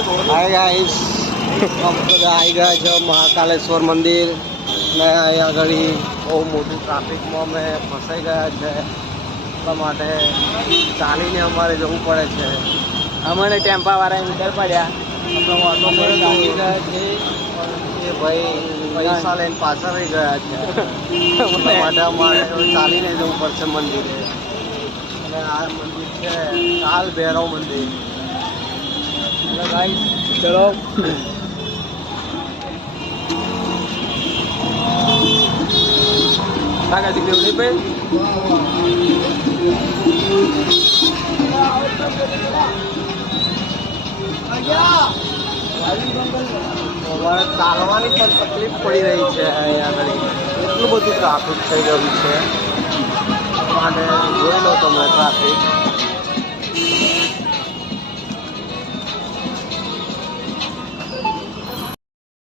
Hi guys, બધા આવી ગયા છે મહાકાલેશ્વર મંદિર ને અહીંયા આગળ બહુ મોટું ટ્રાફિકમાં અમે ફસાઈ ગયા છે. એટલા માટે ચાલીને અમારે જવું પડે છે. અમને ટેમ્પાવાળા અંદર પડ્યા. અમે ચાલી ગયા છે એ ભાઈ પૈસા લઈને પાછા રહી ગયા છે. એટલા માટે અમારે ચાલીને જવું પડશે મંદિરે. અને આ મંદિર છે કાલ ભૈરવ મંદિર. ગાઈસ ચલો કાકા દીકરી નહીં ભાઈ અમારે ચાલવાની પણ તકલીફ પડી રહી છે. અહીંયા આગળ એટલું બધું ટ્રાફિક થઈ ગયું છે. માટે જોઈ લો તમે ટ્રાફિક.